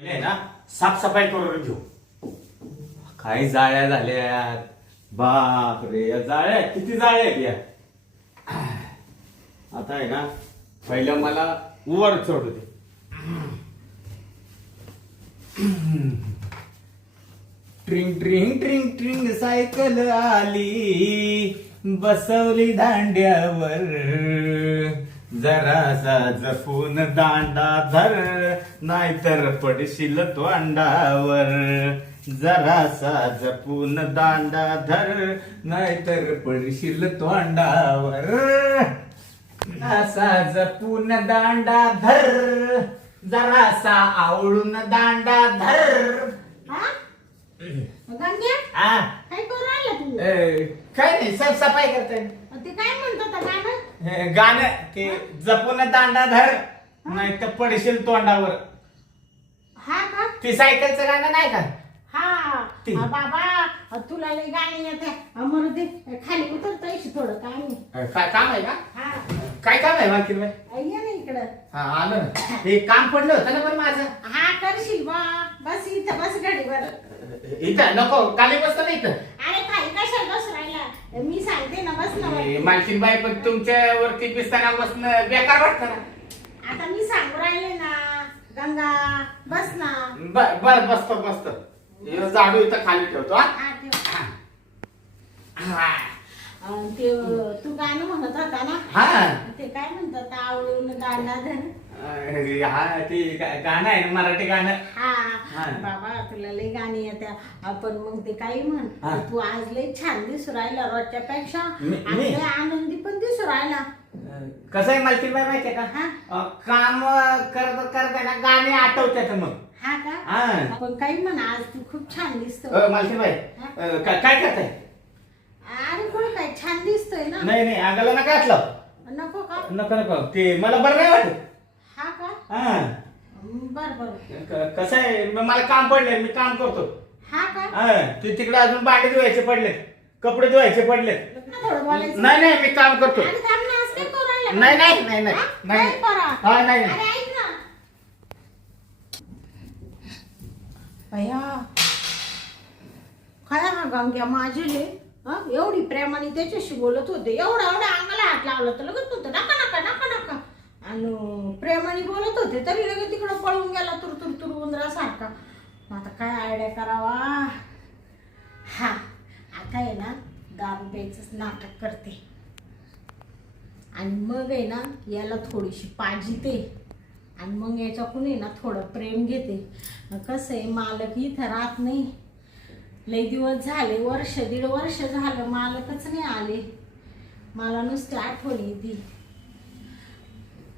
ना साफसफाई करून घेऊ. काही जाळ्या झाल्यात. बाप रे, या जाळ्या किती जाळ्या आहेत या. आता आहे ना पहिलं मला वर चढू दे. ट्रिंग ट्रिंग ट्रिंग ट्रिंग सायकल आली, बसवली दांड्यावर, जरासा जपून दांडा धर, नाहीतर पडशील तोंडावर. जरासा जपून दांडा धर, नाहीतर पडशील तोंडावर. असा जपून दांडा धर, जरासा आवळून दांडा धर. काय करू राहिला तू? काय नाही, साफसफाई करते. ते काय म्हणतात गाणं? गाणं ते जपून दांडा धर, नाही तर पडशील तोंडावर. हा का? ते सायकलचं गाणं नाही का? ती. बाबा तुला लई गाणी येते. म्हणून ते खाली उतरता थोडं काय नाही. काय काम आहे का? हा काय काम आहे मालकीन बाई? ये ना इकडं. हा आलं ना. हे काम पडलं होतं ना पण माझं. हा करशील बा. बस इथं बस गाडीवर. इथं नको, खाली बसतो ना इथं. अरे खाली कशाला बस राहिला? मी सांगते ना बस ना. मालकीन बाई पण तुमच्या वरती बिस्ताना बसणं बेकार वाटतं ना. आता मी सांगू राहिले ना गंगा बस ना. बर बसतो. हे झाडू इथं खाली ठेवतो. हा ठेव. ते तू गाणं म्हणत होता ना. हा ते काय म्हणतात आवळून दांडा धर. हा ते गाणं आहे ना, मराठी गाणं. हा हा. बाबा तुला लई गाणी येत्या. आपण मग ते काही म्हण. हा. तू आज लई छान दिसू राहिला रोजच्या पेक्षा. मी- आणि लई आनंदी पण दिसू राहिला. कसं आहे मालकीन बाई माहितीये का? हा काम करता ना गाणे आठवतात मग. हा का? हा. आपण काही म्हण आज तू खूप छान दिसतो. मालकीन बाई काय करताय? अरे कोण काय छान दिसतोय ना. नाही आगाला नका घातलं. नको का? नको ते मला बरं नाही वाटत. हा का? हा. बर कसं आहे मला काम पडलंय, मी काम करतो. हा का? हा ते तिकडे अजून भांडे धुवायचे पडलेत, कपडे धुवायचे पडलेत. थोडं बोलायचं. नाही मी काम करतो. अरे थांब ना, आज काय करू राहिला? नाही. हा? काय करा? हा नाही अरे ऐक ना. भैया काय हा गंग्या माझे एवढी प्रेमाने त्याच्याशी बोलत होते. एवढा अंगाला हात लावला तर लगेच होतं नका आणि प्रेमाने बोलत होते तरी लगेच तिकडं पळून गेला तुर उंदरासारखा. आता काय आयडिया करावा. हा आता आहे ना दारू प्यायचंच नाटक करते आणि मग आहे ना याला थोडीशी पाजिते आणि मग याच्याकडून आहे ना थोडं प्रेम घेते. कसं आहे मालक इथं राहत नाही. लई दिवस झाले, दीड वर्ष झालं मालकच नाही आले. मला नुसती आठवण येते.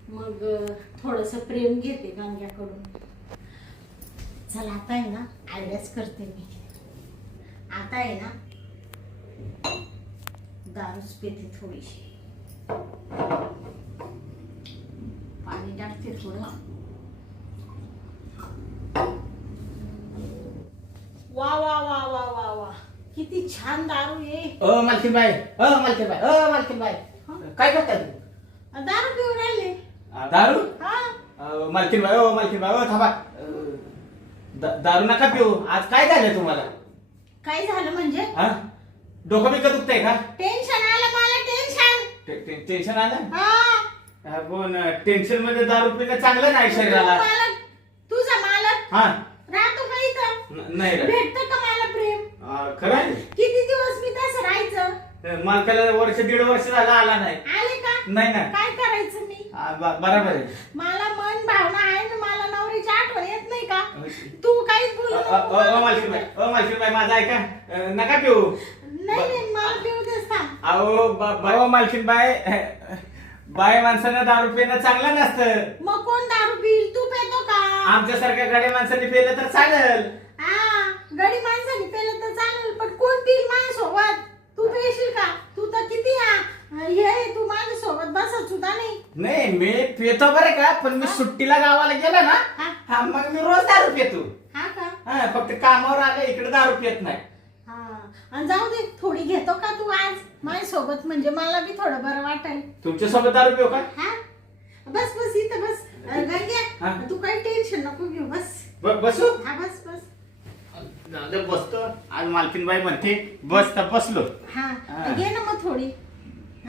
मग थोडंसं प्रेम घेते गंग्याकडून. चला आता आहे ना आयडियाच करते मी. आता आहे ना दारूच पिते थोडीशी. पाणी टाकते थोडं. वा वा वा वा वा वा किती छान दारू आहे. मालकीन बाई काय करताय तुम्ही? दारू पिऊन राहिले. दारू? हा मालकीन बाई थांबा. दारू नका पिऊ. आज काय झालं तुम्हाला? काय झालं म्हणजे? हा डोकं बिकं दुखतंय का? टेन्शन आलं मला. टेन्शन. टेन्शन आलं? हा पण टेन्शन मध्ये दारू पिणं चांगलं नाही शरीराला. तुझा मालक हा राहतो का इथं? नाही रे. भेटतं का मला प्रेम? खरं आहे. किती दिवस मी तसं राहायचं? मालकाला दीड वर्ष झालं आला नाही. आले का? नाही ना. काय करायचं मी? बरोबर आहे. मला मन भावना आहे ना. मला नवरीची आठवण येत नाही का? तू काहीच बोलू नको. मालकीन बाई माझा ऐका. नका पिऊ. नाही मला पिऊ देस थांब. अहो मालकीन बाय माणसानं दारू पिणं चांगलं नसतं. मग कोण दारू पिईल? तू पितो का? आमच्यासारख्या गाड्या माणसांनी पिलं तर चालेल. हा गडी माणसाने पेलं तर चालेल पण कोण पिईल माझ्यासोबत? तू पिशील का? तू तर किती हे तू माझ्यासोबत बसत सुद्धा नाही मी पितो बरं का. पण मी सुट्टीला गावाला गेलो ना हा मग मी रोज दारू पितो. हा का? हा फक्त कामावर आले इकडे दारू पित नाही. हा आणि जाऊ दे थोडी घेतो का तू आज माझ्यासोबत? म्हणजे मला बी थोडं बरं वाटेल. तुमच्या सोबत दारू पिऊ का? हा बस इथं बस. गंग्या तू काही टेन्शन नको घेऊ. बस बसू हा बस बस. जाऊ बसतो. आज मालकीनबाई म्हणते बस तर बसलो. हा हा. घे ना मग थोडी.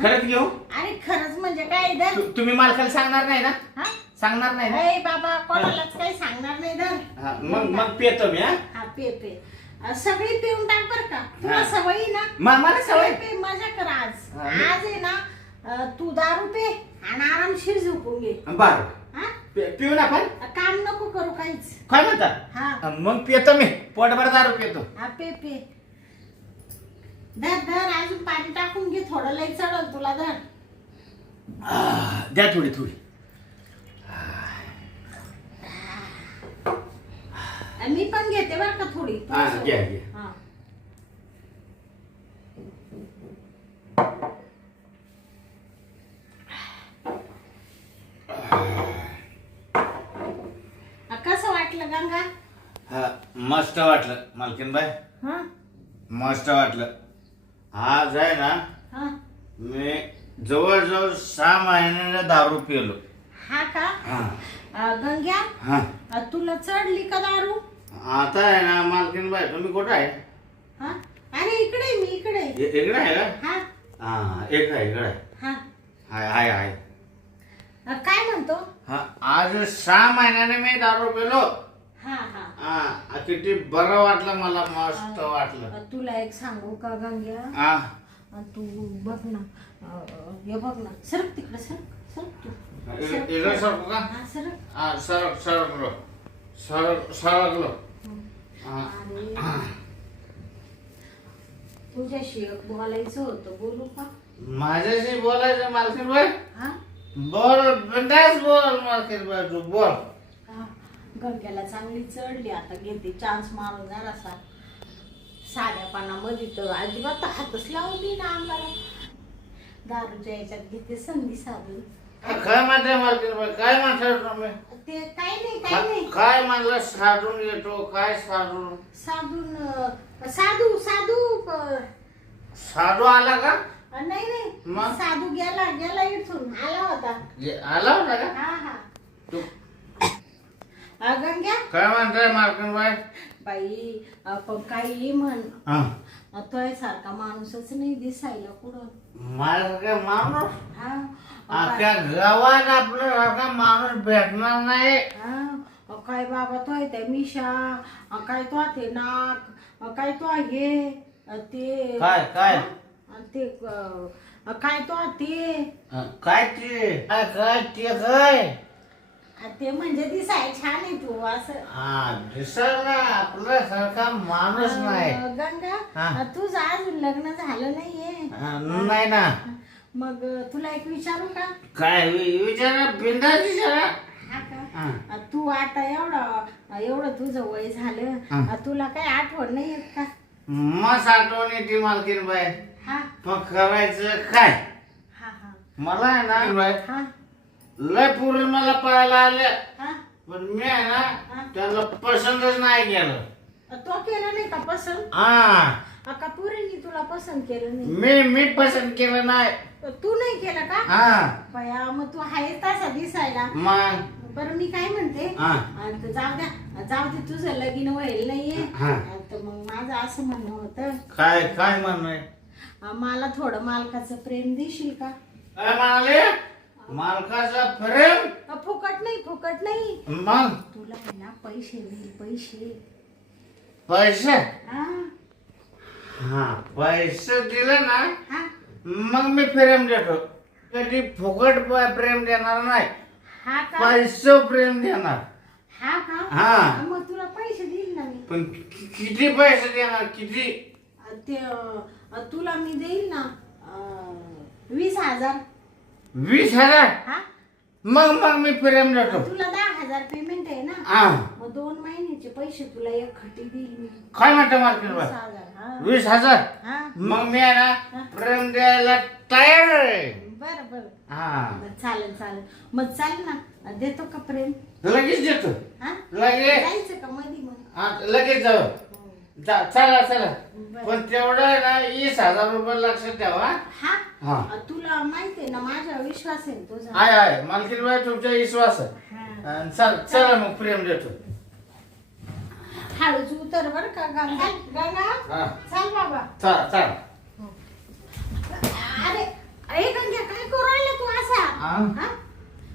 खरंच घेऊ. अरे खरंच म्हणजे काय धर. तुम्ही मालकाला सांगणार नाही ना? हा सांगणार नाही ना? अरे बाबा कोणालाच काही सांगणार नाही धर. हा, मग पितो मी. हा हा पे पे सगळी पिऊन टाक बर का. तुला हा. सवयी ना. मला सवय. पे मजा कर आज. हा. आज आहे ना तू दारू पे आणि आरामशीर झोपून घे. बर हा पिऊ ना आपण. काम नको करू काहीच. काय म्हणता? हा मग पितो मी. पोटभर दारू पितो. हा पे पे धर धर अजून पाणी टाकून घे थोडं लई चढल तुला धर. द्या थोडी थोडी. मी पण घेते बरं का थोडी. हा, घ्या, घ्या. हा. कसं वाटलं गंगा? हा, मस्त वाटलं मालकीनबाई. हा मस्त वाटलं. आज आहे ना हा मी जवळजवळ 6 महिन्याने दारू पिलो. हा का हा गंग्या हा. तुला चढली का दारू? आता आहे ना मालकीनबाई तुम्ही कुठं आहे? हा अरे इकडे मी इकडे. इकडे आहे का? हा हा इकडे आहे. हा हाय हाय. काय म्हणतो? हा आज 6 महिन्याने मी दारू पिलो. हा हा हा किती बरं वाटलं मला. मस्त वाटलं. तुला एक सांगू का गंग्या? हा तू बघ ना हे बघ ना सरक तिकडे सरक सरक तू. इकडे सरकू का? हा सरक. हा सरकलो. सरकलो. आणि तुझ्याशी एक बोलायचं होतं बोलू का? माझ्याशी बोलायचं मालकीनबाई? हा बोल बिंदास बोल मालकीनबाई तू बोल. हा, गंग्याला चांगली चढली आता घेते चान्स मारून जरासा. साध्या पानामध्ये तर अजिबात हातच लावली ना अंगाला. दारूच्या याच्यात घेते संधी साधून. काय म्हणते मालकीनबाई? काय म्हणताय तुम्ही? ते काही नाही काही नाही. काय म्हणलं साधून येतो? काय साधून? साधून साधू साधू साधू आला का? नाही नाही मग? साधू गेला गेला इथून आला होता. आला होता का? हा हा तू गंग्या काय म्हणताय मालकीनबाई? बाई पण काही म्हण हा तोय सारखा माणूसच नाही दिसायला कुठं. मला काय माणूस हा अख्ख्या गावात आपल्या सारखा माणूस भेटणार नाही. हा काय बाबा तोय त्या मिशा काय तो ते नाक काय तो हे ते काय काय ते काय तो ते काय ते काय ते काय ते म्हणजे दिसाय छान आहे तू असं. हा दिसायला आपल्यासारखा माणूस नाही. गंगा हा. तुझं अजून लग्न झालं नाहीये. नाही ना. मग तुला एक विचारू का? काय विचारा बिंदास विचारा. हा का हा. तू आता एवढं तुझं वय झालं तुला काही आठवण नाही येत का? मस्त आठवण येते मालकीनबाई. हा मग करायचं काय? हा हा मला आहे ना बाई, हा लय पुरी मला पाहायला आल्या हा पण मी आहे ना त्याला पसंतच नाही केलं. तो केलं नाही का पसंत? हा का पुरीनी तुला पसंत केलं नाही? मी पसंत केलं नाही. तू नाही केलं का? हा बया मग तू आहेस तसा दिसायला. मग बरं मी काय म्हणते हा जाऊ दे तुझं लगीन व्हायला नाहीये. हा. तर मग माझं असं म्हणणं होतं काय काय म्हणणं? मला थोडं मालकाचं प्रेम देशील का? काय म्हणाले? मालकाचा प्रेम? फुकट नाही फुकट नाही. मग तुला आहे ना पैसे देईल पैसे. पैसे? हा हा पैसे दिले ना हा मग मी प्रेम देतो. कधी फुकट प्रेम देणार नाही. हा का पैसे प्रेम देणार. हा का हा. मग तुला पैसे देईल ना मी. पण किती पैसे देणार? किती? ते तुला मी देईल ना 20,000. 20,000? हा मग मी प्रेम देतो. तुला 10,000 पेमेंट आहे ना. हा मग 2 महिन्याचे पैसे तुला एक खटी देईल मी. काय म्हणतो मालकीन? 20,000. हा 20,000? हा मग मी आहे ना प्रेम द्यायला तयार आहे. बरं बरं हा बरं, चालेल चालेल. मग चाल ना देतो का प्रेम? लगेच देतो. हा लगेच जायचं का मधी मग? हा लगेच जाऊ. चला चला. बरं. पण तेवढं आहे ना 20,000 रुपये लक्षात ठेवा. हा हा तुला माहिती आहे ना माझा विश्वास आहे ना तुझा. आहे मालकीन बाई तुमचा विश्वास आहे. हा चला मग प्रेम देतो. हळूच उतर बर का गंगा गंगा हा. चाल बाबा चल चल. अरे अरे गंगा काय करू राहिला तू असा हा? हा?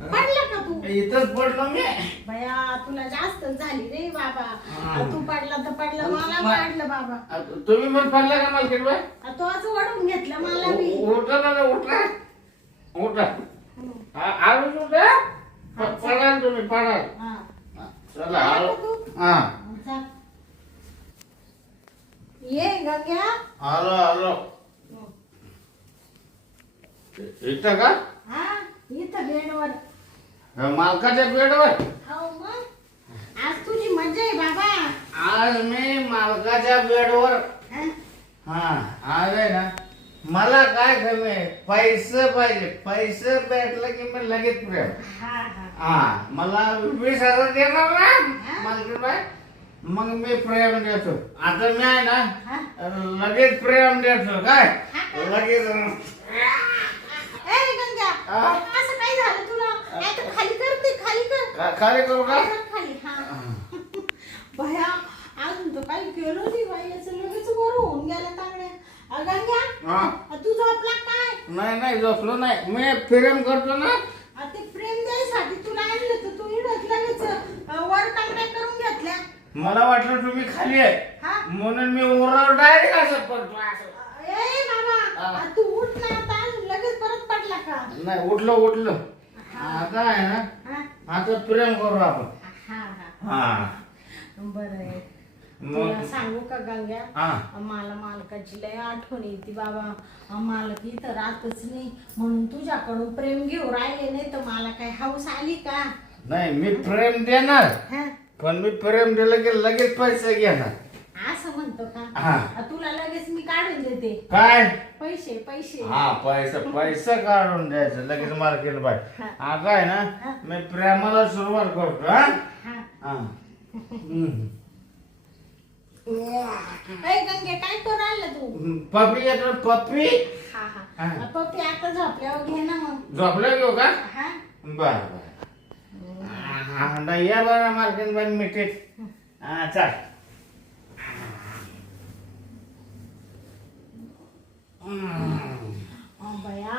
पडला का तू इथंच पडलो मी. बया तुला जास्त झाली रे बाबा हा. तू पडला तर पडलं मला पाडलं बाबा तुम्ही पण पडला का मालकीन बाई? तो असं वडून घेतलं मला बी उठा ना उठा उठा. आळूच उठा. पडाल तुम्ही पडाल. हा. चला आलो. हा चाल. ये गंग्या आलो आलो. इथं का? हा इथं बेडवर मालकाच्या बेडवर? हो मग आज तुझी मजा आहे बाबा आज मी मालकाच्या बेडवर. हा? हा आज आहे ना मला काय कमी आहे पैसे पाहिजे. पैसे भेटलं की मी लगेच प्रेम. हा हा हा मला 20,000 देणार ना मालकीन बाई मग मी प्रेम देतो. आता मी आहे ना हा? लगेच प्रेम देतो काय हा का? लगेच. ए गंग्या हा? असं काय झालं तुला नाही तर खाली करते खाली कर काय करू का? कर खाली हा भया अजून तर काही केलं नाही बाई याचं लगेच वर होऊन गेलं तांगड्या गंग्या हा? तू झोपला काय नाही नाही झोपलो नाही मी प्रेम करतो ना. ते प्रेम द्यायसाठी तुला आणलं तर तू इडत लगेच वर तांगड्या करून घेतल्या मला वाटलं तुम्ही खाली आहे हा म्हणून मी वर डायरेक्ट असं पडतो असं. ए बाबा तू उठ ना आता लगेच परत पडला का नाही उठलो उठलो. आता आहे ना हा आता प्रेम करू आपण. हा हा हा बरं आहे मग तुला सांगू का गंग्या हा मला मालकाची लय आठवण येते बाबा मालक इथं राहतच नाही म्हणून तुझ्याकडून प्रेम घेऊ राहिले नाही तर मला काय हौस आली का नाही मी प्रेम देणार हा? पण मी प्रेम दिलं की लगेच पैसे घेणार. असं म्हणतो हा. का तुला लगेच मी काढून देते काय? पैसे पैसे हा पैसा काढून द्यायचं लगेच मार्केट बाय. हा. आता आहे ना मी प्रेमाला सुरुवात करतो. हा हा हा. हम्म. ए गंगे काय करू राहिला तू पप्पी येतो पप्पी. हा हा. हा पप्पी आता झोपल्यावर घे ना मग झोपलं घेऊ का? हा बर बर. हा नाही या बरं मार्केट बाय मिठीत. हा चल. बया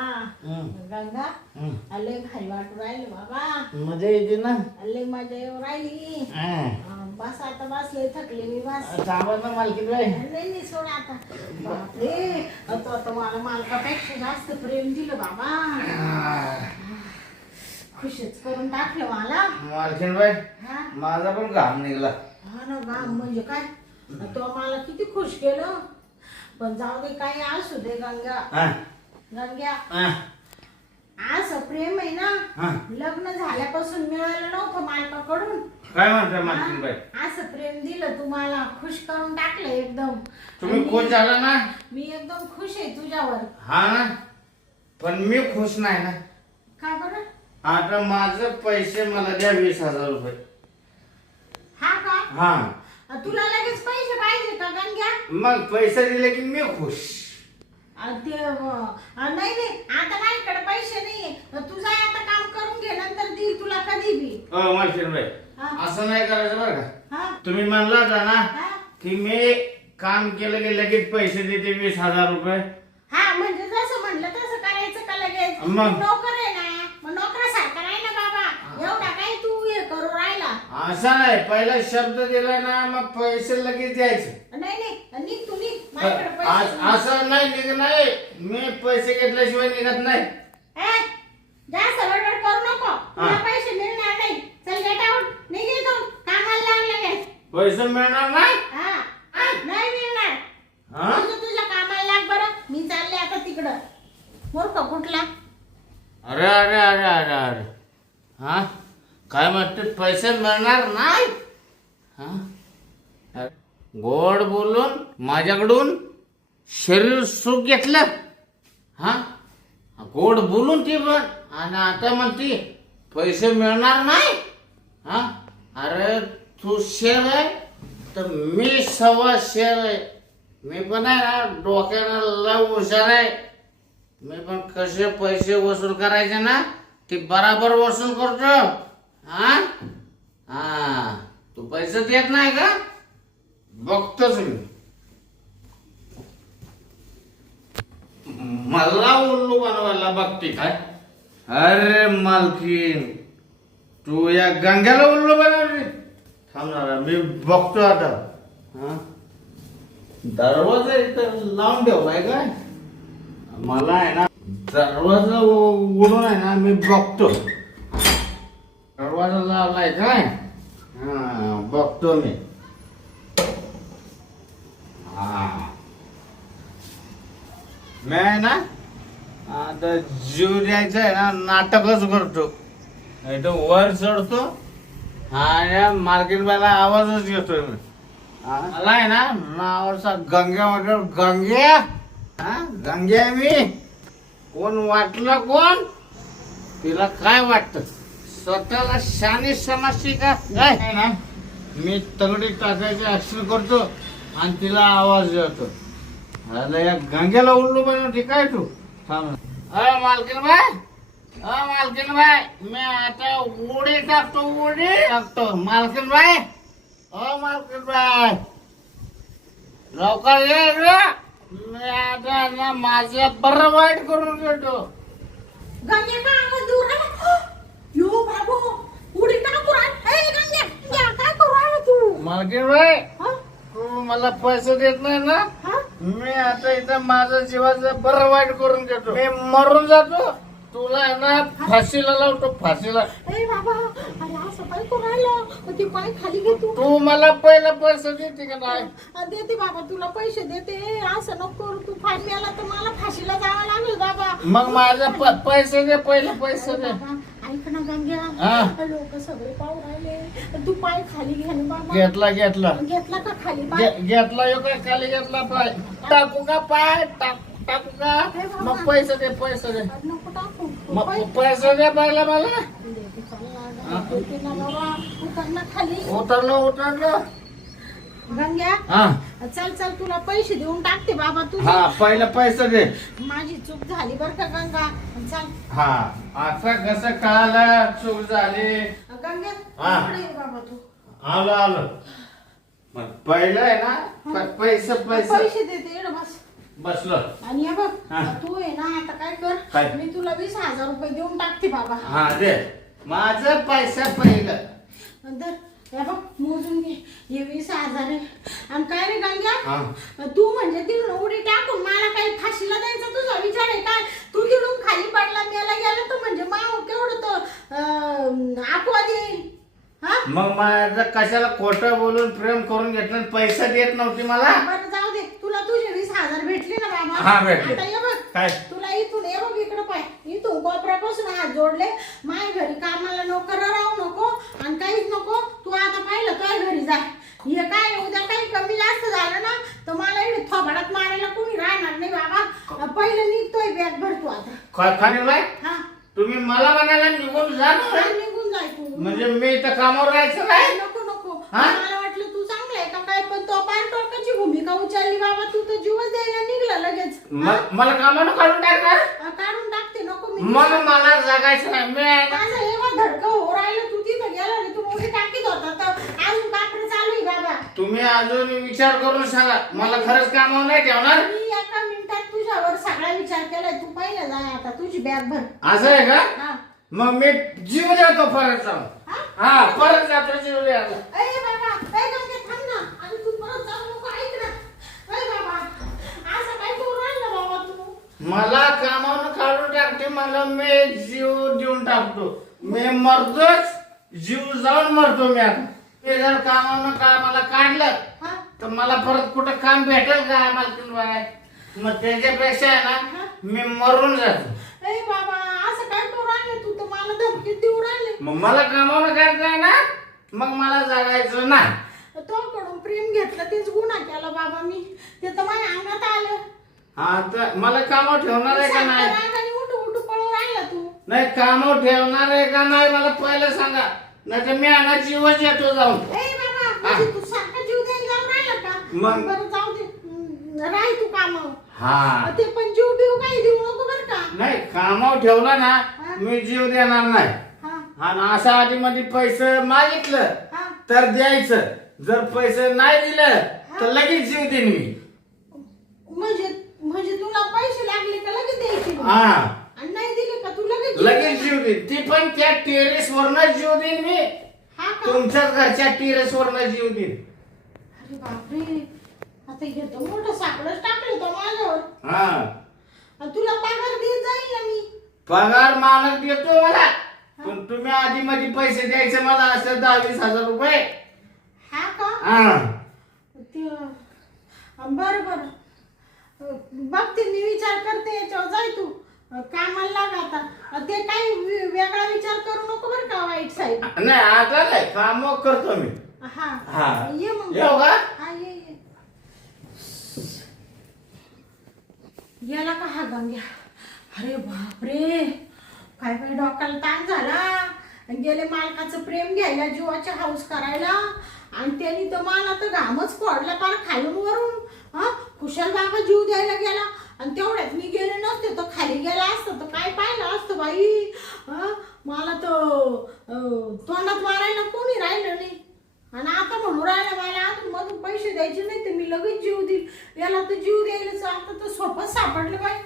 गंगा लय भारी वाटू राहिलं बाबा मजा येते ना. लय मजा येऊ राहिली बस आता बसले थकले मी बस थांबा ना मालकीन बाई. नाही नाही सोड आता बापरे आता मला मालकापेक्षा जास्त प्रेम दिलं बाबा खुशच करून टाकलं मला मालकीन बाई हा माझा पण घाम निघाला. हा ना गाम म्हणजे काय तो मला किती खुश केलं पण जाऊ दे काही असू दे गंगा हा गंग्या हा असं प्रेम आहे ना हा. लग्न झाल्यापासून मिळालं नव्हतं मालकाकडून काय म्हणताय मालकीन बाई? असं प्रेम दिलं तुम्हाला खुश करून टाकलं एकदम तुम्ही आणि खुश झाला ना? मी एकदम खुश आहे तुझ्यावर हा ना पण मी खुश नाही ना. का बरं आता माझं पैसे मला द्या 20,000 रुपये. हा का हा तुला लगेच पैसे पाहिजे का गंग्या मग पैसे दिले की मी खुश. ते नाही नाही आता माझ्याकडे पैसे नाहीये तुझं आता काम करून घे नंतर देईल तुला कधी बी मालकीन बाई हा. असं नाही करायचं बरं का. हा तुम्ही म्हणला होता ना हा की मी काम केलं की लगेच पैसे देते 20,000 रुपये. हा म्हणजे जसं म्हणलं तसं करायचं का लगेच मग? नोकर आहे ना मग नोकरासारखा राही ना बाबा एवढा काही तू हे करू राहिला असं नाही पहिला शब्द दिला ना मग पैसे लगेच द्यायचे. नाही नाही निघ तू निघ माझ्याकडे पैसे नाही. असं नाही निघ नाही मी पैसे घेतल्याशिवाय निघत नाही. ए, जास्त बडबड करू नको तुला पैसे मिळणार नाही चल गेट आउट निघ इथून कामाला लाग लगेच पैसे मिळणार नाही. हा नाही मिळणार हा? तुझ्या कामाला लाग बरं मी चालले आता तिकडं मूर्ख कुठला अरे अरे अरे अरे अरे हा काय म्हणते पैसे मिळणार नाही. हा गोड बोलून माझ्याकडून शरीर सुख घेतलं. हा गोड बोलून ती पण आणि आता म्हणती पैसे मिळणार नाही. हा अरे तू शेर आहे तर मी 1.25 शेर आहे. मी पण आहे ना डोक्यानं लय हुशार आहे. मी पण कसे पैसे वसूल करायचे ना ते बराबर वसूल करतो. हा हा तू पैसे देत नाही का बघतोच मी. मला उल्लू बनवायला बघते काय? अरे मालकीन, तू या गंग्याला उल्लू बनवली. थांब ना, मी बघतो आता. हा, दरवाजा इथं लावून ठेवलाय काय? मला आहे ना दरवाजा उघडून आहे ना, मी बघतो. दरवाजा लावलाय काय? हा, बघतो मी. हा, मी आहे ना आता जीव द्यायचा आहे ना, नाटकच करतो. इथं वर चढतो आणि मार्केट बायला आवाजच घेतोय मी. मला आहे ना नावाचा गंग्या वाटलं. गंग्या, हा गंग्या मी. कोण वाटलं कोण? तिला काय वाटतं? स्वतःला शानी समजते का? काय ना, मी तगडी टाकायची ऍक्शन करतो आणि तिला आवाज देतो. अरे या गंग्याला उल्लू बनवते काय तू? थांब. मालकीन बाय, मालकीन बाय, मी आता उडी टाकतो. उडी टाकतो मालकीन बाय. मालकीन बाय, लवकर ये रे. मी आता ना माझं बरं वाईट करून घेतो. गंग्या का आवाज दूर आला? यो बाबू, उडी टाकू राहिला. ए गंग्या, गंग्या, काय करू राहिला तू? मालकीन बाय, हा? तू मला पैसे देत नाही ना? हा? मी आता इथं माझं जीवाचं बरं वाईट करून घेतो. मी मरून जातो. तुला आहे ना फाशीला लावतो, फाशीला. ए बाबा, अरे असं काय करू राहिला? ते पाय खाली घे तू. तू मला पहिला पैसे देते का नाही? देते बाबा, तुला पैसे देते. असं नको करू. तू फाशी आला तर मला फाशीला जावं लागेल बाबा. मग माझे पैसे दे, पहिले पैसे दे. बाबा, ऐक ना गंग्या, हा. लोक सगळे पाहू राहिले. तू पाय खाली घे ना बाबा. घेतला घेतला घेतला का खाली पाय? घेतला. यो काय खाली घेतला पाय? टाकू का पाय? टाकू का? मग पैसे दे, पैसे दे. नको टाकू. मग पैसे दे पहिला मला. देते, चल ना, देते ना बाबा. उतर ना खाली. उतरलो. गंग्या, हा चल चल, तुला पैसे देऊन टाकते बाबा. तू हा, पहिला पैसे दे. माझी चूक झाली बर का गंगा. चल हा, आता कसं कळालं चूक झाली? गंग्या, हा. इकडे ये बाबा तू. आलो. मग पहिलं आहे ना पैसे पैसे देते, एवढं बस. बसलो. आणि हे बघ, हा. तू आहे ना आता काय काय? कर, मी तुला 20,000 रुपये देऊन टाकते बाबा. हा दे. माझं पैसा पहिलं. नंतर हे बघ, मोजून घे. हे 20,000 आहे. आणि काय रे गंग्या, हा. तू म्हणजे तिकडून उडी टाकून मला काही फाशीला द्यायचा तुझा विचार आहे काय? तू तिकडून खाली पडला, मेला गेला तर म्हणजे माव केवढं तर अपवाद येईल. हा, मग माझं कशाला खोटं बोलून प्रेम करून घेतलं आणि पैसा देत नव्हती मला? बरं जाऊ दे. तुला तुझे 20,000 भेटले ना बाबा? हा, भेटले. आता हे बघ, काय? तुला इथून हे बघ, इकडं पाय, इथून कोपऱ्यापासून हात जोडले. माझ्या घरी कामाला नोकर राहू नको आणि काहीच नको. तू आता पाहिलं तुझ्या घरी जा. हे काय, उद्या काही कमी जास्त झालं ना तर मला इकडे थोबाडात मारायला कोणी राहणार नाही बाबा. पहिलं निघतोय बॅग भरतो आता. खाली बाय, हा, तुम्ही मला म्हणाला निघून जा ना? जा, निघून जाय तू. म्हणजे मी इथं कामावर राहायचं काय? नको नको. हा? मला वाटलं तू चांगलं आहे का काय, पण तो पारटोकाची भूमिका उचलली बाबा. तू तर जीवच द्यायला निघला लगेच. हा? मला कामानं काढून टाकणार? काढून टाकते. नको मी. मग मला जगायचं नाही. मी आहे ना माझं एवढं धडकं हो राहिलं. तू तिथं गेला आणि तू मोठी टाकीत होता तर अजून कापड चालू आहे बाबा. तुम्ही अजून विचार करून सांगा. मला खरंच कामावर नाही ठेवणार? मी एका मिनिटात तुझ्यावर सगळा विचार केलाय. तू पहिलं जाय आता, तुझी बॅग भर. असं आहे का? हा. मग मी जीव देतो परत जाऊन. हा? हा, परत जातो जीव द्यायला. ए बाबा, ए गंगे, थांब ना. आणि तू परत जाऊ नको, ऐक ना. ए बाबा, असं काय करू राहिलं बाबा तू? मला कामावून काढून टाकते. मला मी जीव देऊन टाकतो. मी मरतोच, जीव जाऊन मरतो मी आता. ते जर कामावून मला काढलं हा? तर मला परत कुठं काम भेटेल का मालकीन बाय? मग त्याच्यापेक्षा आहे ना मी मरून जातो. ए बाबा, असं काय करू राहिले तू? तर मला धमकी देऊ राहिले. मग मला कामावून काढताय ना, मग मला जगायचं नाही. तोकडून प्रेम घेतलं तेच गुन्हा केला बाबा मी. ते तर माझ्या अंगात आलं. हा, तर मला कामावर ठेवणार आहे का नाही? रागाने उठू उठू पळू राहिला तू. नाही, कामावर ठेवणार आहे का नाही मला पहिलं सांगा. नाही तर मी आणा जीवच येतो जाऊन. ए बाबा, म्हणजे तू सारखा जीव द्यायला जाऊ राहिला का? मग? बरं जाऊ दे. राही तू कामावर. हा, ते पण जीव बिव काही देऊ नको बरं का. नाही कामावर ठेवलं ना मी जीव देणार नाही. हा, आणि असं आधी मध्ये पैसे मागितलं हा. तर द्यायचं. जर पैसे नाही दिलं तर लगेच जीव देईन मी. म्हणजे म्हणजे तुला पैसे लागले का लगेच द्यायचे का? हा आणि नाही दिले का तू लगेच लगेच जीव देईन. ती पण त्या टेरेस वरनं जीव देईन मी. हा का? तुमच्याच घरच्या टेरेस वरनं जीव देईन. अरे बापरे, आता हे तर मोठं सापडच टाकलं तर माझ्यावर. हा आणि तुला पगार देत जाईल ना मी. पगार मालक देतो मला, पण तुम्ही आधी मध्ये पैसे द्यायचे मला असं 10-20 हजार रुपये. हा का? हा ते बरं बरं, बघते मी, विचार करते याच्यावर. जाय तू कामाला लाग आता. ते काही वेगळा विचार करू नको बरं का, वाईट साईड. नाही आता नाही, काम करतो मी. हा हा. ये मग. येऊ का? हा ये ये. गेला का हा गंग्या? अरे बापरे, काय काय डोक्याला ताण झाला. गेले मालकाचं प्रेम घ्यायला, जीवाच्या हाऊस करायला, आणि त्यांनी तर मला तर घामच फोडला पार खालून वरून. हा, खुशाल बाबा जीव द्यायला गेला, आणि तेवढ्यात मी गेले नसते तर खाली गेला असतं तर काय पाहिलं असतं बाई. मला तर तोंडात मारायला कोणी राहिलं नाही. आणि आता म्हणून राहिला मला अजून मधून पैसे द्यायचे नाही तर मी लगेच जीव देईल. याला तर जीव द्यायलाच आता तर सोपंच सापडलं बाई.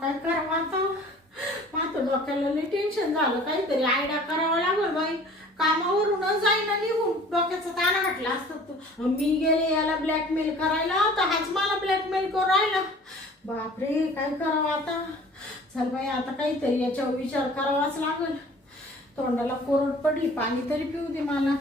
काय करावं आता? माझं डोक्याला लई टेन्शन झालं. काहीतरी आयडिया करावा लागल बाई. कामावरूनच जाईना निघून, डोक्याचा ताण हटला असतं. मी गेले याला ब्लॅकमेल करायला तर हाच मला ब्लॅकमेल करून राहिला. बापरे, काय करावं आता? चल बाई, आता काहीतरी याच्यावर विचार करावाच लागल. तोंडाला कोरड पडली, पाणी तरी पिऊ दे मला.